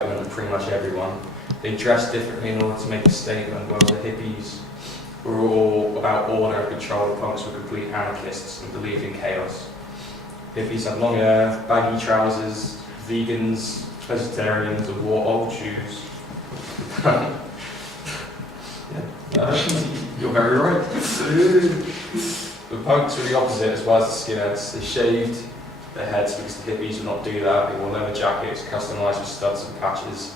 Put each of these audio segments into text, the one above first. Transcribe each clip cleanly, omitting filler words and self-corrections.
pretty much everyone. They dressed differently in order to make a statement, while the hippies were all about order and control. The punks were complete anarchists and believed in chaos. Hippies had long hair, baggy trousers, vegans, vegetarians, and wore old shoes. You're very right. The punks were the opposite as well as the skinheads. They shaved their heads because the hippies would not do that. They wore leather jackets customised with studs and patches,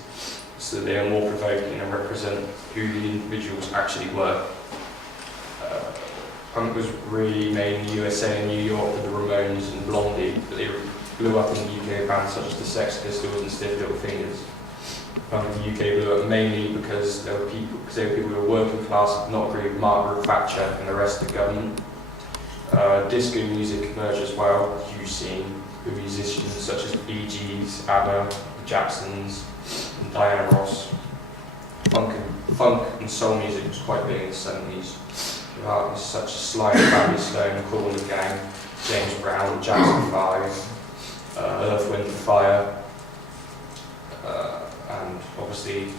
so they are more provoking and represent who the individuals actually were. Punk was really made in the USA and New York with the Ramones and Blondie, but they blew up in the UK bands such as the Sex Pistols and Stiff Little Fingers. Punk in the UK blew up mainly because they were people who were working class, not agree with Margaret Thatcher and the rest of the government. Disco music emerged as well, huge scene, with musicians such as the Bee Gees, ABBA, the Jacksons, and Diana Ross. Funk and soul music was quite big in the 70s, with artists such as Sly and Family Stone, Kool and the Gang, James Brown, Jackson 5, Earth, Wind and Fire, and obviously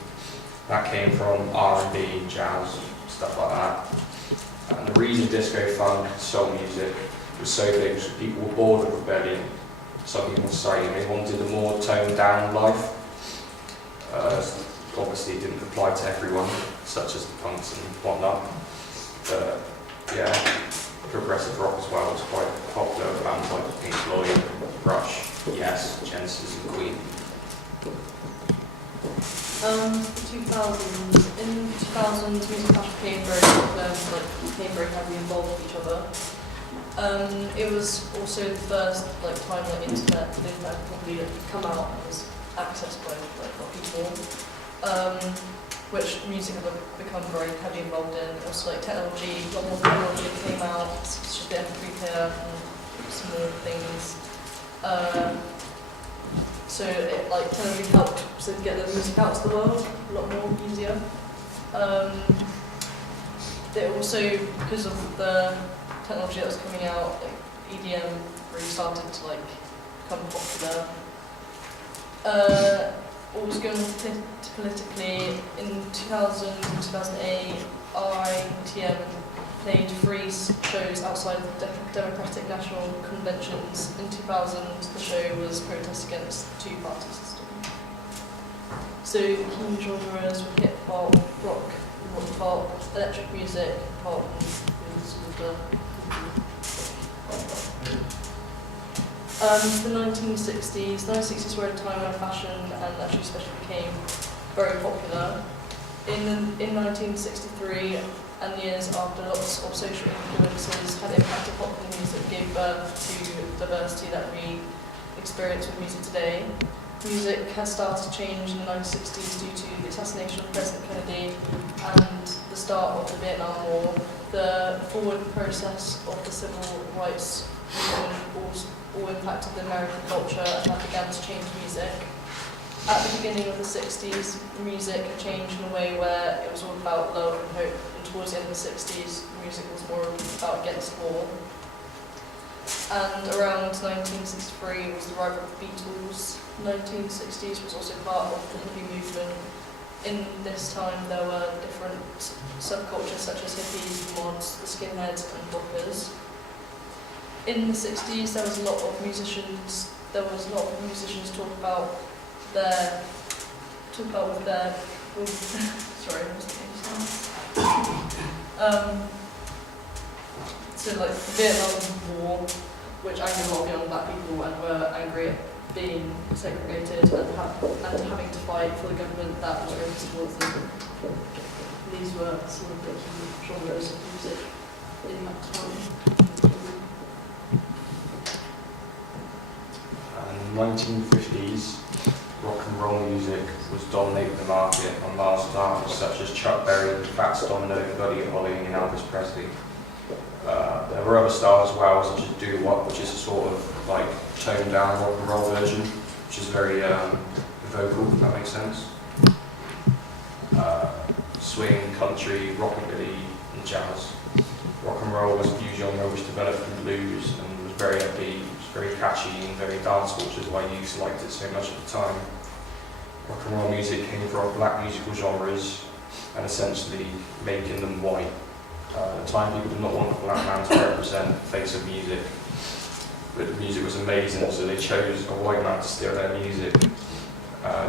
that came from R&B, jazz, stuff like that. And the reason disco, funk, soul music was so big was people were bored of rebellion. Some people were saying they wanted a more toned down life. Obviously it didn't apply to everyone, such as the punks and whatnot. But yeah, progressive rock as well was quite popular with bands like Pink Floyd, Rush, Yes, Genesis and Queen. 2000s, music became very popular, became very heavily involved with each other. It was also the first time the internet probably come out and was accessed by a lot of people, which music have become very heavily involved in. Also technology, a lot more technology came out, such as the MP3 player and some more things. So it technology helped to get the music out to the world a lot more easier. They also, because of the technology that was coming out, EDM really started to become popular. Also going on politically, in 2000 and 2008, ITM played free shows outside of the Democratic National Conventions. In 2000, the show was protest against the two-party system. So key genres were hip-hop, rock, pop, electric music, pop, and sort of the 1960s were a time when fashion and actually especially became very popular. In 1963 and years after, lots of social influences had impacted popular music, gave birth to diversity that we experience with music today. Music has started to change in the 1960s due to the assassination of President Kennedy and the start of the Vietnam War. The forward process of the civil rights movement all impacted the American culture, and that began to change music. At the beginning of the 60s, music had changed in a way where it was all about love and hope, and towards the end of the 60s, music was more about against war. And around 1963 was the rise of the Beatles. 1960s was also part of the hippie movement. In this time, there were different subcultures such as hippies, mods, the skinheads, and rockers. In the 60s, there was a lot of musicians. Talk about their sorry, I was so the Vietnam War, which angered a lot of young black people and were angry at being segregated and having to fight for the government that was racist towards them. These were some of the key genres of music in that time. In the 1950s, rock and roll music was dominating the market on large artists such as Chuck Berry, Fats Domino, Buddy Holly, and Elvis Presley. There were other styles as well, such as doo-wop, which is a sort of toned down rock and roll version, which is very vocal, if that makes sense. Swing, country, rockabilly, and jazz. Rock and roll was a new genre which developed from blues and was very upbeat, very catchy and very danceable, which is why youths liked it so much at the time. rock and roll music came from black musical genres and essentially making them white. At the time, people did not want a black man to represent the face of music, but the music was amazing, so they chose a white man to steal their music,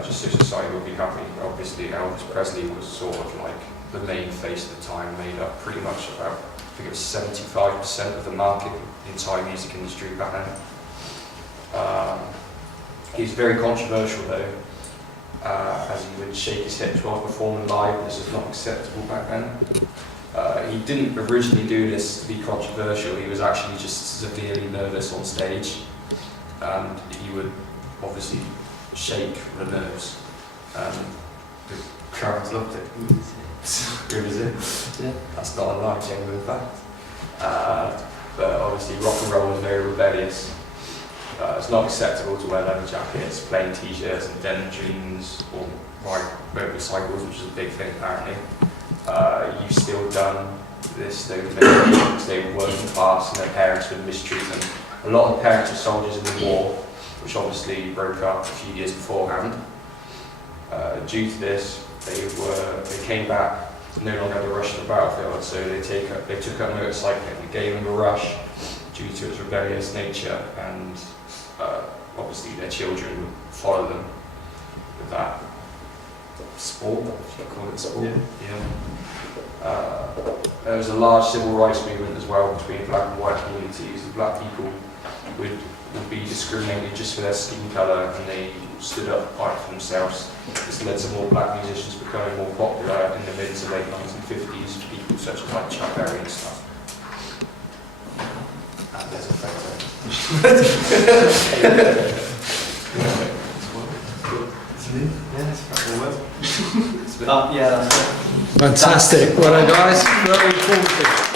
just so society would be happy. Obviously, Elvis Presley was sort of like the main face at the time, made up pretty much about, I think it was 75% of the market, the entire music industry back then. He's very controversial though, as he would shake his hips while performing live. This was not acceptable back then. He didn't originally do this to be controversial, he was actually just severely nervous on stage, and he would obviously shake the nerves. The crowds loved it. Who is it? Yeah. That's not a lie, genuine fact. But obviously rock and roll was very rebellious. It's not acceptable to wear leather jackets, plain t-shirts and denim jeans, or ride motorcycles, which is a big thing apparently. You've still done this, they were working class and their parents would mistreat them. A lot of parents were soldiers in the war, which obviously broke up a few years beforehand. Due to this, they came back, no longer had to rush to the battlefield, so they took up motorcycling and gave them a rush due to its rebellious nature, and obviously their children would follow them with that sport, if you call it sport. There was a large civil rights movement as well between black and white communities. The black people would be discriminated just for their skin colour, and they stood up to fight for themselves. This led to more black musicians becoming more popular in the mid to late 1950s, people such as like Chuck Berry and stuff. And there's a photo. Yeah, it's probably worth. It's a bit- Yeah, that's it. Fantastic. Well done, guys. Very informative.